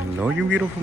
Hello, you beautiful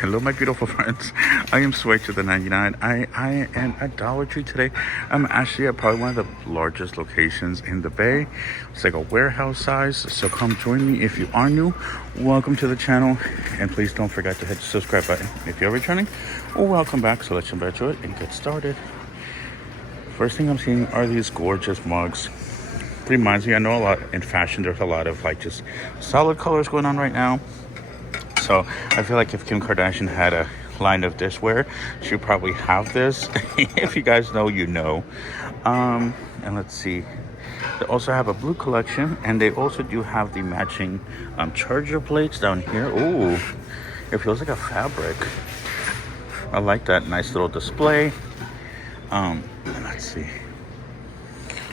hello, my beautiful friends. I am Sway to the 99. I am at Dollar Tree today. I'm actually at probably one of the largest locations in the Bay. It's like a warehouse size. So come join me if you are new. Welcome to the channel, and please don't forget to hit the subscribe button if you're returning. Or welcome back. So let's jump into it and get started. First thing I'm seeing are these gorgeous mugs. Reminds me, I know a lot in fashion. There's a lot of like just solid colors going on right now. So I feel like if Kim Kardashian had a line of dishware, she'd probably have this. If you guys know, you know. And let's see. They also have a blue collection, and they also do have the matching charger plates down here. Ooh, it feels like a fabric. I like that nice little display. And let's see.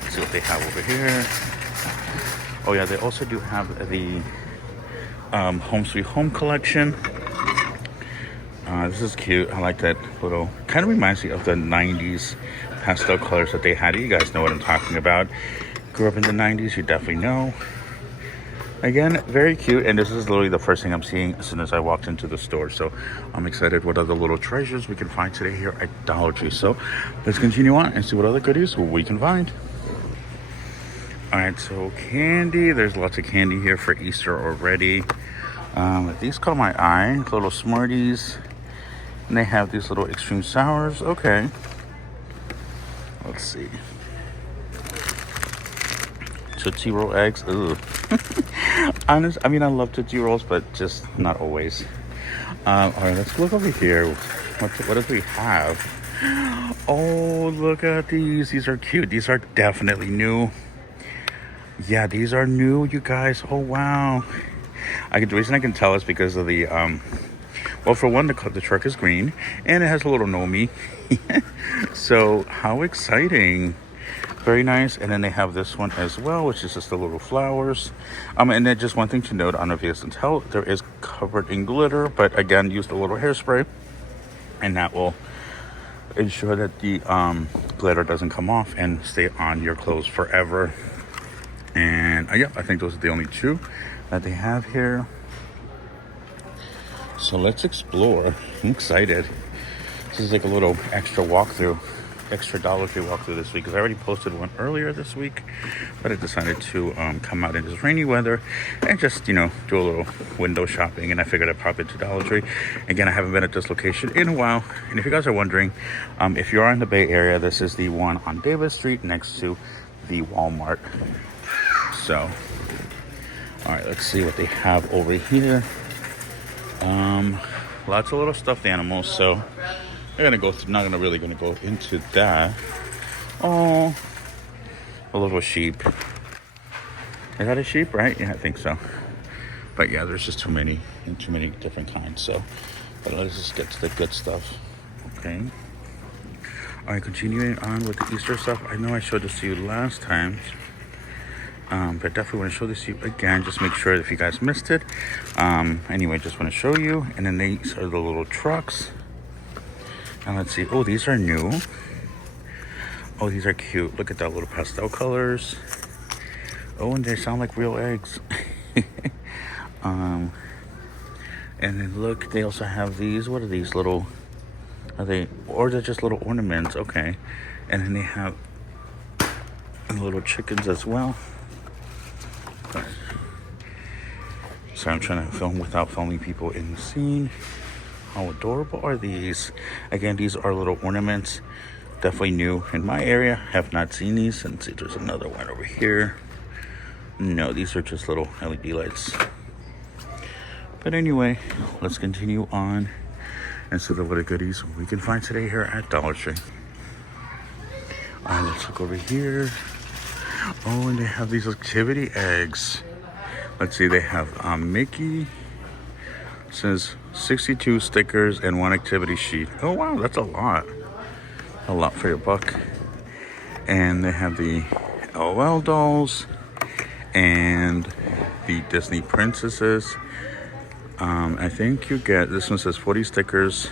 Let's see what they have over here. Oh yeah, they also do have the Home Sweet Home collection. This is cute. I like that little, kind of reminds me of the 90s pastel colors that they had. You guys know what I'm talking about. Grew up in the 90s, you definitely know. Again, very cute, and this is literally the first thing I'm seeing as soon as I walked into the store. So I'm excited what other little treasures we can find today here at Dollar Tree. So let's continue on and see what other goodies we can find. All right, so candy. There's lots of candy here for Easter already. These caught my eye. Little Smarties. And they have these little extreme sours. Okay. Let's see. Tootsie Roll eggs. Ugh. I mean, I love Tootsie Rolls, but just not always. All right, let's look over here. What do we have? Oh, look at these. These are cute. These are definitely new. Yeah, these are new, you guys. Oh, wow. The reason I can tell is because of the, well, for one, the truck is green, and it has a little Nomi. So, how exciting. Very nice. And then they have this one as well, which is just the little flowers. And then just one thing to note, I don't know if you guys can tell, there is covered in glitter, but again, used a little hairspray, and that will ensure that the glitter doesn't come off and stay on your clothes forever. And yeah, I think those are the only two that they have here. So let's explore. I'm excited. This is like a little extra walkthrough, extra Dollar Tree walkthrough this week, because I already posted one earlier this week, but I decided to come out in this rainy weather and just, do a little window shopping. And I figured I'd pop into Dollar Tree. Again, I haven't been at this location in a while. And if you guys are wondering, if you're in the Bay Area, this is the one on Davis Street next to the Walmart. So, all right, let's see what they have over here. Lots of little stuffed animals. So, they're gonna go through. Not gonna really go into that. Oh, a little sheep. Is that a sheep, right? Yeah, I think so. But yeah, there's just too many different kinds. So, but let's just get to the good stuff. Okay. All right, continuing on with the Easter stuff. I know I showed this to you last time. But definitely want to show this to you again. Just make sure if you guys missed it. Anyway, just want to show you. And then these are the little trucks. And let's see. Oh, these are new. Oh, these are cute. Look at that little pastel colors. Oh, and they sound like real eggs. And then look, they also have these. What are these little? Are they? Or they're just little ornaments? Okay. And then they have little chickens as well. So I'm trying to film without filming people in the scene. How adorable are these? Again, these are little ornaments. Definitely new in my area. Have not seen these. And see, there's another one over here. No, these are just little LED lights. But anyway, let's continue on and see what other goodies we can find today here at Dollar Tree. All right, let's look over here. Oh, and they have these activity eggs. Let's see, they have Mickey. It says 62 stickers and 1 activity sheet. Oh, wow, that's a lot. A lot for your buck. And they have the LOL dolls and the Disney princesses. I think you get, this one says 40 stickers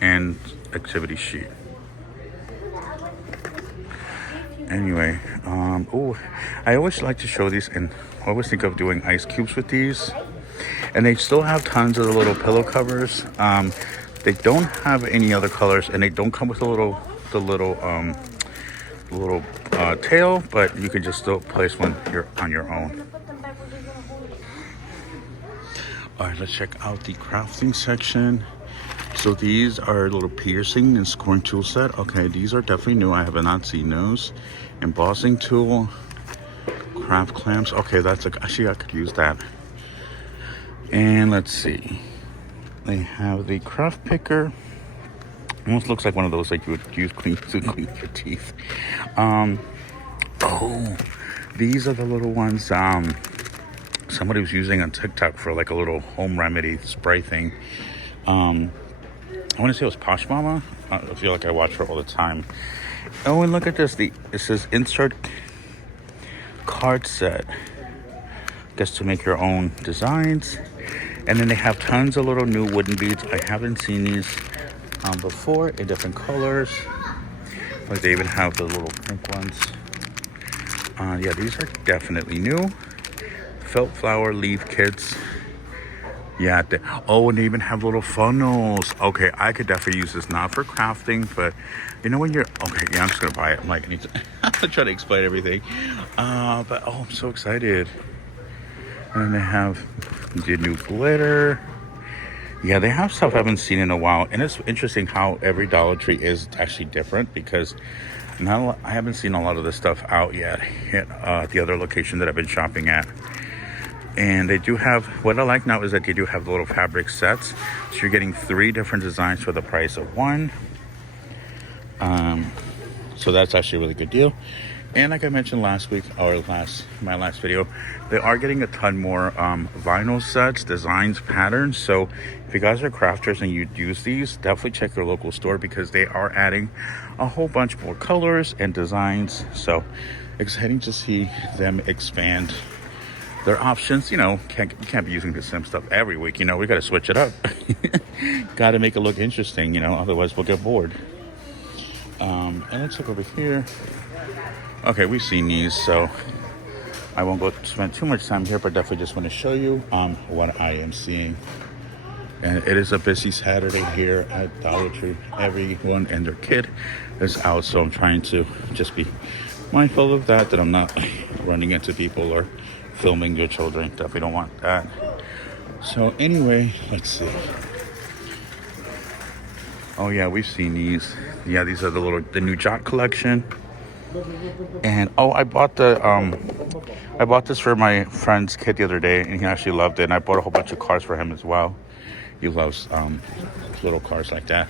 and activity sheet. Anyway, oh, I always like to show these, and I always think of doing ice cubes with these. And they still have tons of the little pillow covers. They don't have any other colors, and they don't come with the little tail, but you can just still place one here on your own. All right, let's check out the crafting section. So these are a little piercing and scoring tool set. Okay, these are definitely new. I have not seen those. Embossing tool, craft clamps. Okay, actually I could use that. And let's see. They have the craft picker. Almost looks like one of those like you would use to clean your teeth. Oh, these are the little ones somebody was using on TikTok for like a little home remedy spray thing. I want to say it was Posh Mama. I feel like I watch her all the time. Oh, and look at this. It says insert card set. Guess to make your own designs. And then they have tons of little new wooden beads. I haven't seen these before in different colors. Like they even have the little pink ones. Yeah, these are definitely new. Felt flower leaf kits. Yeah. And they even have little funnels. Okay, I could definitely use this, not for crafting, but you know when you're okay. Yeah, I'm just gonna buy it. I'm like, I need to try to explain everything. But I'm so excited. And then they have the new glitter. Yeah, they have stuff I haven't seen in a while, and it's interesting how every Dollar Tree is actually different because I haven't seen a lot of this stuff out yet at the other location that I've been shopping at. And they do have, what I like now is that they do have the little fabric sets. So you're getting 3 different designs for the price of 1. So that's actually a really good deal. And like I mentioned last week, or my last video, they are getting a ton more vinyl sets, designs, patterns. So if you guys are crafters and you use these, definitely check your local store because they are adding a whole bunch more colors and designs. So exciting to see them expand their options. You know, can't be using the same stuff every week. You know, we got to switch it up. Got to make it look interesting, you know, otherwise we'll get bored. And let's look over here. Okay, we've seen these, so I won't go spend too much time here, but definitely just want to show you what I am seeing. And it is a busy Saturday here at Dollar Tree. Everyone and their kid is out, so I'm trying to just be mindful of that I'm not running into people or filming your children. Definitely don't want that. So anyway, let's see. Oh yeah, we've seen these. Yeah, these are the new Jot collection. And I bought this for my friend's kid the other day, and he actually loved it. And I bought a whole bunch of cars for him as well. He loves little cars like that.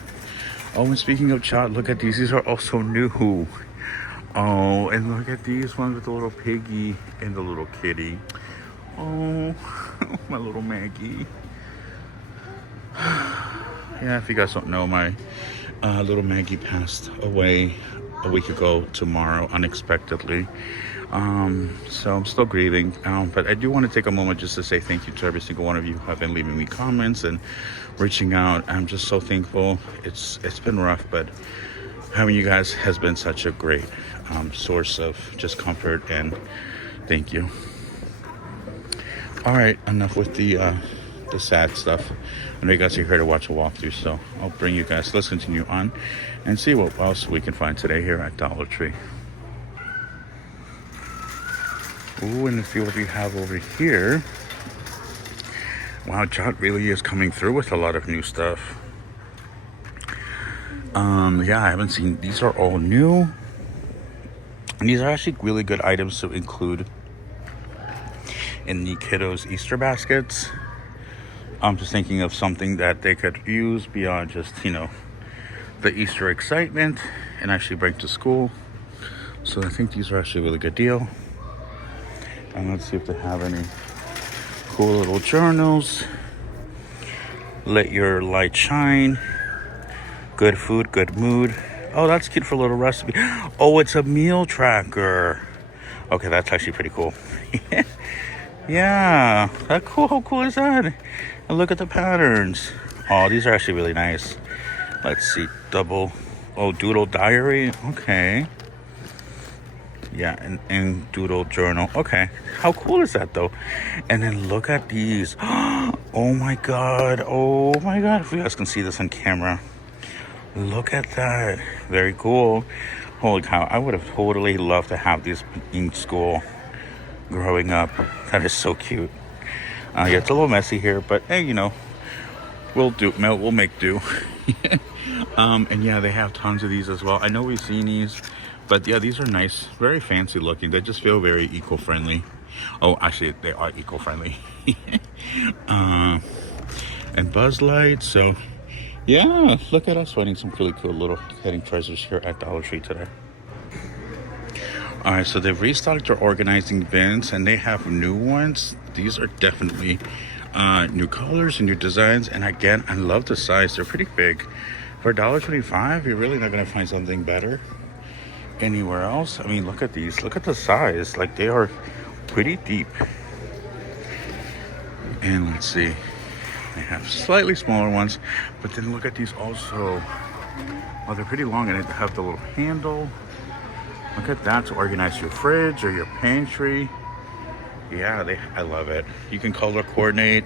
Oh, and speaking of Jot, look at these. These are also new. Oh, and look at these ones with the little piggy and the little kitty. Oh, my little Maggie. Yeah, if you guys don't know, my little Maggie passed away a week ago tomorrow, unexpectedly. So I'm still grieving. But I do want to take a moment just to say thank you to every single one of you who have been leaving me comments and reaching out. I'm just so thankful. It's been rough, but having you guys has been such a great source of just comfort, and thank you. All right, enough with the sad stuff. I know you guys are here to watch a walkthrough, so I'll bring you guys. Let's continue on and see what else we can find today here at Dollar Tree. Ooh, and a few of you have over here. Wow, Jot really is coming through with a lot of new stuff. Yeah, I haven't seen, these are all new. And these are actually really good items to include in the kiddos' Easter baskets. I'm just thinking of something that they could use beyond just, you know, the Easter excitement and actually bring to school. So I think these are actually a really good deal. And let's see if they have any cool little journals. Let your light shine. Good food, good mood. Oh, that's cute for a little recipe. Oh, it's a meal tracker. Okay, that's actually pretty cool. Yeah, how cool is that? And look at the patterns. Oh, these are actually really nice. Let's see, doodle diary. Okay. Yeah, and doodle journal. Okay, how cool is that though? And then look at these. Oh my god, oh my god, if you guys can see this on camera, look at that. Very cool. Holy cow, I would have totally loved to have these in school growing up. That is so cute. Yeah, it's a little messy here, but hey, we'll make do. And yeah, they have tons of these as well. I know we've seen these, but yeah, these are nice, very fancy looking. They just feel very eco-friendly. Oh, actually, they are eco-friendly. And Buzz lights. So yeah, look at us finding some really cool little hidden treasures here at Dollar Tree today. All right, so they've restocked their organizing bins, and they have new ones. These are definitely new colors and new designs. And again, I love the size. They're pretty big. For $1.25, you're really not gonna find something better anywhere else. I mean, look at these. Look at the size. Like, they are pretty deep. And let's see. They have slightly smaller ones, but then look at these also. Well, they're pretty long, and they have the little handle. Look at that to organize your fridge or your pantry. Yeah, I love it. You can color coordinate.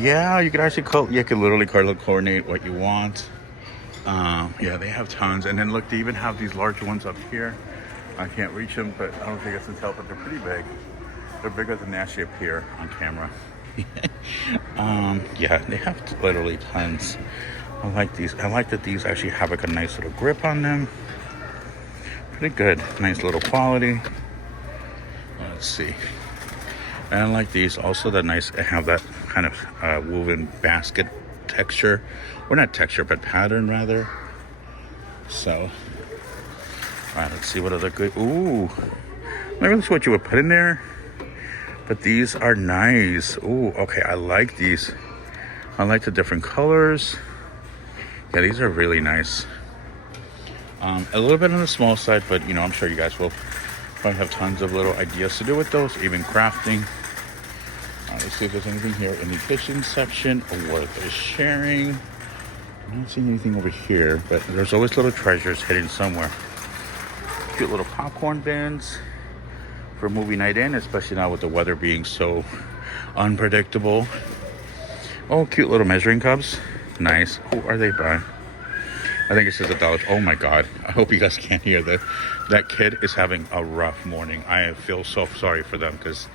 Yeah, you can actually you can literally color coordinate what you want. Yeah, they have tons. And then look, they even have these larger ones up here. I can't reach them, but I don't think I can tell, but they're pretty big. They're bigger than they actually appear on camera. Yeah, they have literally tons. I like these. I like that these actually have like a nice little grip on them. Pretty good. Nice little quality. Let's see. And I like these. Also, the nice, have that kind of woven basket texture. Or not texture, but pattern rather. So, all right, let's see what other good. Ooh. Maybe that's what you would put in there. But these are nice. Ooh, okay, I like these. I like the different colors. Yeah, these are really nice. A little bit on the small side, but I'm sure you guys will probably have tons of little ideas to do with those, even crafting. Let's see if there's anything here in the kitchen section worth sharing. I'm not seeing anything over here, but there's always little treasures hidden somewhere. Cute little popcorn bins for movie night in, especially now with the weather being so unpredictable. Oh, cute little measuring cups. Nice. Who are they by? I think it says $1. Oh my god. I hope you guys can't hear that. That kid is having a rough morning. I feel so sorry for them because,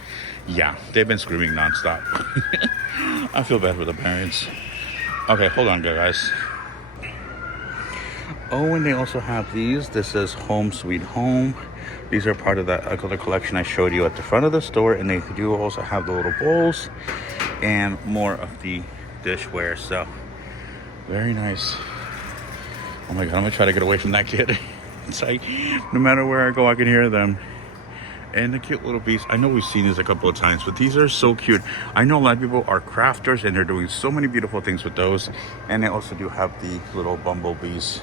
yeah, they've been screaming nonstop. I feel bad for the parents. Okay, hold on, guys. Oh, and they also have these. This is Home Sweet Home. These are part of that other collection I showed you at the front of the store. And they do also have the little bowls and more of the dishware. So, very nice. Oh my god, I'm gonna try to get away from that kid. It's like, no matter where I go, I can hear them. And the cute little beast. I know we've seen these a couple of times, but these are so cute. I know a lot of people are crafters, and they're doing so many beautiful things with those. And they also do have the little bumblebees.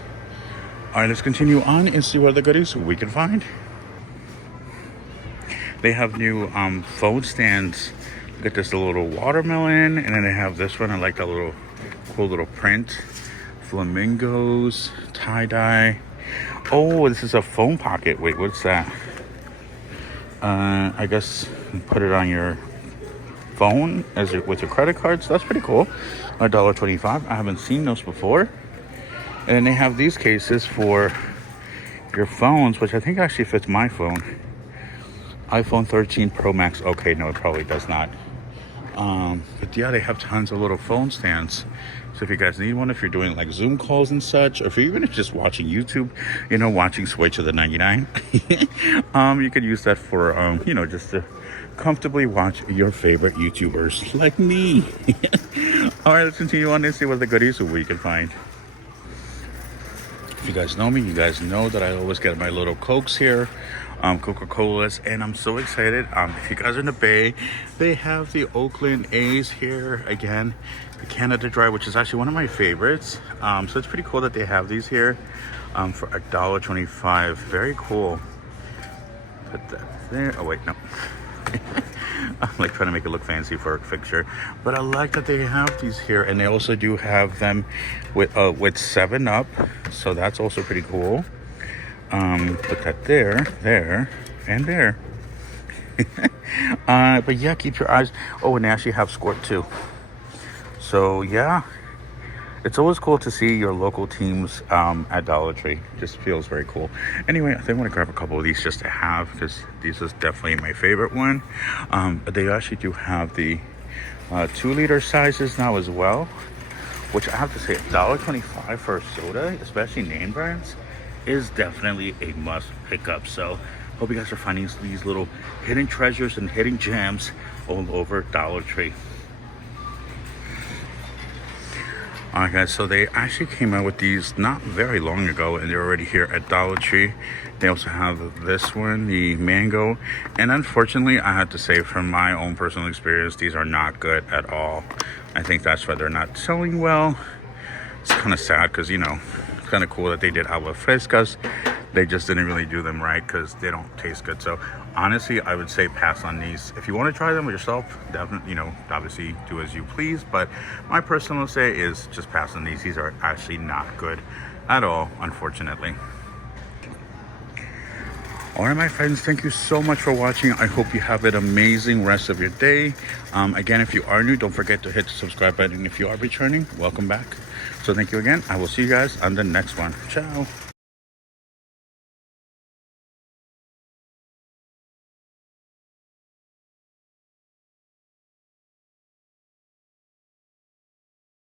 All right, let's continue on and see what other goodies we can find. They have new phone stands. Look at this little watermelon, and then they have this one. I like that little cool little print. Flamingos, tie-dye. Oh, this is a phone pocket. Wait, what's that? I guess put it on your phone with your credit cards. That's pretty cool. $1.25. I haven't seen those before. And they have these cases for your phones, which I think actually fits my phone. iPhone 13 Pro Max. Okay, no, it probably does not. But yeah, they have tons of little phone stands. So if you guys need one, if you're doing like Zoom calls and such, or if you're even just watching YouTube, watching Sway to the 99, you could use that for, just to comfortably watch your favorite YouTubers like me. All right, let's continue on and see what the goodies we can find. If you guys know me, you guys know that I always get my little Cokes here. Coca-Colas, and I'm so excited. If you guys are in the Bay, they have the Oakland A's here again, the Canada Dry, which is actually one of my favorites. So it's pretty cool that they have these here for $1.25. Very cool. Put that there. Oh wait, no. I'm like trying to make it look fancy for a picture, but I like that they have these here, and they also do have them with 7-Up, so that's also pretty cool. Put that there, and there. But yeah, keep your eyes. Oh, and they actually have Squirt too. So yeah, it's always cool to see your local teams at Dollar Tree. Just feels very cool. Anyway, I think I'm gonna grab a couple of these just to have, because these is definitely my favorite one. But they actually do have the 2-liter sizes now as well, which I have to say, $1.25 for a soda, especially name brands, is definitely a must pick up. So hope you guys are finding these little hidden treasures and hidden gems all over Dollar Tree. Alright guys, so they actually came out with these not very long ago, and they're already here at Dollar Tree. They also have this one, the mango, and unfortunately I have to say, from my own personal experience, these are not good at all. I think that's why they're not selling well. It's kind of sad, because you know, it's kind of cool that they did agua frescas. They just didn't really do them right because they don't taste good. So honestly, I would say pass on these. If you want to try them yourself, definitely, you know, obviously do as you please. But my personal say is just pass on these. These are actually not good at all, unfortunately. All right, my friends, thank you so much for watching. I hope you have an amazing rest of your day. Again, if you are new, don't forget to hit the subscribe button. If you are returning, welcome back. So thank you again. I will see you guys on the next one. Ciao.